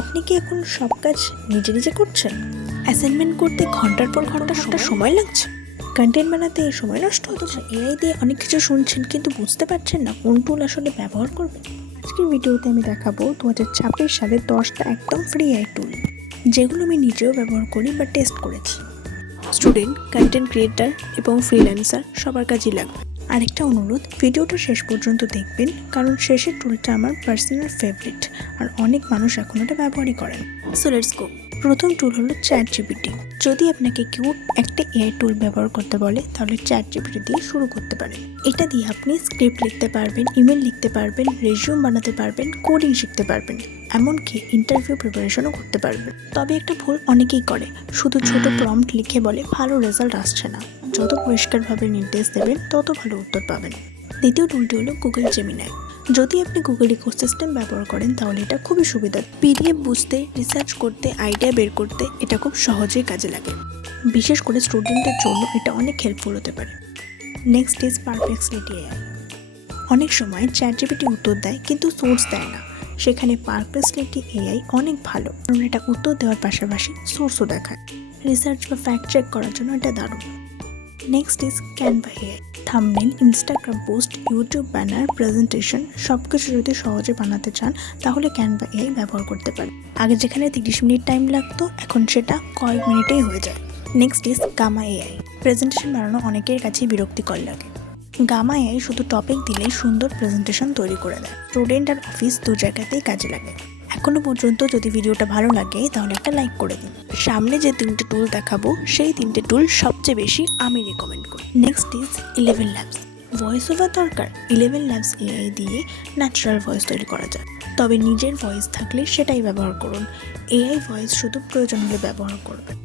আপনি কি এখন সব কাজ নিজে নিজে করছেন? অ্যাসাইনমেন্ট করতে ঘন্টার পর ঘন্টা সময় লাগছে, কন্টেন্ট বানাতে সময় নষ্ট হচ্ছে, এআই দিয়ে অনেক কিছু শুনছেন কিন্তু বুঝতে পারছেন না কোন টুল আসলে ব্যবহার করবেন। আজকের ভিডিওতে আমি দেখাবো 2026 সালে 10টা একদম ফ্রি এআই টুল, যেগুলো আমি নিজেও ব্যবহার করি বা টেস্ট করেছি। স্টুডেন্ট, কন্টেন্ট ক্রিয়েটার এবং ফ্রিল্যান্সার সবার কাজেই লাগবে। আরেকটা অনুরোধ, ভিডিওটা শেষ পর্যন্ত দেখবেন, কারণ শেষের টুলটা আমার পার্সোনাল ফেভারিট আর অনেক মানুষ এখন এটা ব্যবহারই করেন। So let's go. প্রথম টুল হলো চ্যাটজিপিটি। যদি আপনাকে কেউ একটা এআই টুল ব্যবহার করতে বলে তাহলে চ্যাটজিপিটি দিয়ে শুরু করতে পারেন। এটা দিয়ে আপনি স্ক্রিপ্ট লিখতে পারবেন, ইমেল লিখতে পারবেন, রেজিউম বানাতে পারবেন, কোডিং শিখতে পারবেন, এমনকি ইন্টারভিউ প্রিপারেশনও করতে পারবেন। তবে একটা ভুল অনেকেই করে, শুধু ছোট প্রম্পট লিখে বলে ভালো রেজাল্ট আসছে না। যত পরিষ্কারভাবে নির্দেশ দেবেন তত ভালো উত্তর পাবেন। দ্বিতীয় টুলটি হলো গুগল জেমিনাই। যদি আপনি গুগল ইকোসিস্টেম ব্যবহার করেন তাহলে এটা খুবই সুবিধা। পিডিএফ বুঝতে, রিসার্চ করতে, আইডিয়া বের করতে এটা খুব সহজেই কাজে লাগে। বিশেষ করে স্টুডেন্টদের জন্য এটা অনেক হেল্পফুল হতে পারে। Next is Perplexity AI. অনেক সময় চ্যাটজিপিটি উত্তর দেয় কিন্তু সোর্স দেয় না, সেখানে পারপ্লেক্সিটি এআই অনেক ভালো, কারণ এটা উত্তর দেওয়ার পাশাপাশি সোর্সও দেখায়। রিসার্চ বা ফ্যাক্ট চেক করার জন্য এটা দারুণ। Next is Canva AI. Thumbnail, Instagram post, YouTube banner, presentation সব কিছু যদি সহজে বানাতে চান তাহলে ক্যানভা এআই ব্যবহার করতে পারেন। আগে যেখানে 30 মিনিট টাইম লাগতো এখন সেটা কয়েক মিনিটেই হয়ে যায়। Next is gamma AI. Presentation বানানো অনেকের কাছেই বিরক্তিকর লাগে। গামা এআই শুধু টপিক দিলেই সুন্দর প্রেজেন্টেশন তৈরি করে দেয়। স্টুডেন্ট আর অফিস দু জায়গাতেই কাজে লাগে। এখনো পর্যন্ত যদি ভিডিওটা ভালো লাগে তাহলে একটা লাইক করে দিন। সামনে যে 3টে টুল দেখাবো সেই 3টে টুল সবচেয়ে বেশি আমি রেকমেন্ড করি। Next is 11 labs. Voice over দরকার, 11 ল্যাবস এআই দিয়ে ন্যাচারাল ভয়েস তৈরি করা যায়। তবে নিজের ভয়েস থাকলে সেটাই ব্যবহার করুন, এআই ভয়েস শুধু প্রয়োজন হলে ব্যবহার করবেন।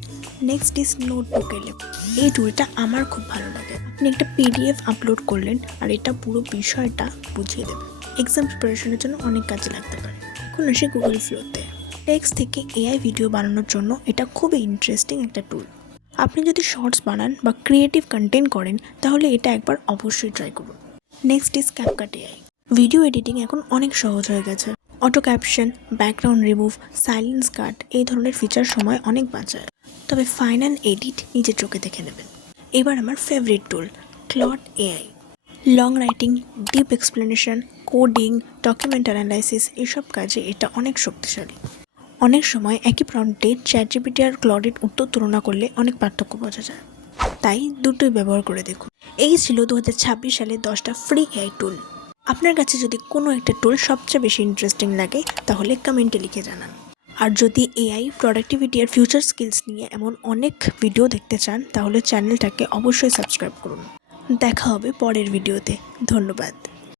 নেক্সট ইজ নোটবুক এলএম। এই টুলটা আমার খুব ভালো লাগে। আপনি একটা পিডিএফ আপলোড করলেন আর এটা পুরো বিষয়টা বুঝিয়ে দেবে। এক্সাম প্রিপারেশনের জন্য অনেক কাজে লাগতে পারে। এখন আসি গুগল ফ্লোতে। টেক্সট থেকে এআই ভিডিও বানানোর জন্য এটা খুবই ইন্টারেস্টিং একটা টুল। আপনি যদি শর্টস বানান বা ক্রিয়েটিভ কন্টেন্ট করেন তাহলে এটা একবার অবশ্যই ট্রাই করুন। Next is CapCut AI. Video editing এখন অনেক সহজ হয়ে গেছে। Auto caption, background remove, silence cut এই ধরনের ফিচার সময় অনেক বাঁচায়। তবে ফাইনাল এডিট নিজের চোখে দেখে নেবেন। এবার আমার favourite tool Claude AI. Long writing, deep explanation, coding, document analysis এসব কাজে এটা অনেক শক্তিশালী। অনেক সময় একই প্রম্পটে চ্যাটজিপিটি আর ক্লডের উত্তর তুলনা করলে অনেক পার্থক্য বোঝা যায়। তাই দুটোই ব্যবহার করে দেখুন। এই ছিল 2026 সালে 10টা ফ্রি এআই টুল। আপনার কাছে যদি কোনো একটা টুল সবচেয়ে বেশি ইন্টারেস্টিং লাগে তাহলে কমেন্টে লিখে জানান। আর যদি এআই, প্রোডাক্টিভিটি আর ফিউচার স্কিলস নিয়ে এমন অনেক ভিডিও দেখতে চান তাহলে চ্যানেলটাকে অবশ্যই সাবস্ক্রাইব করুন। দেখা হবে পরের ভিডিওতে। ধন্যবাদ।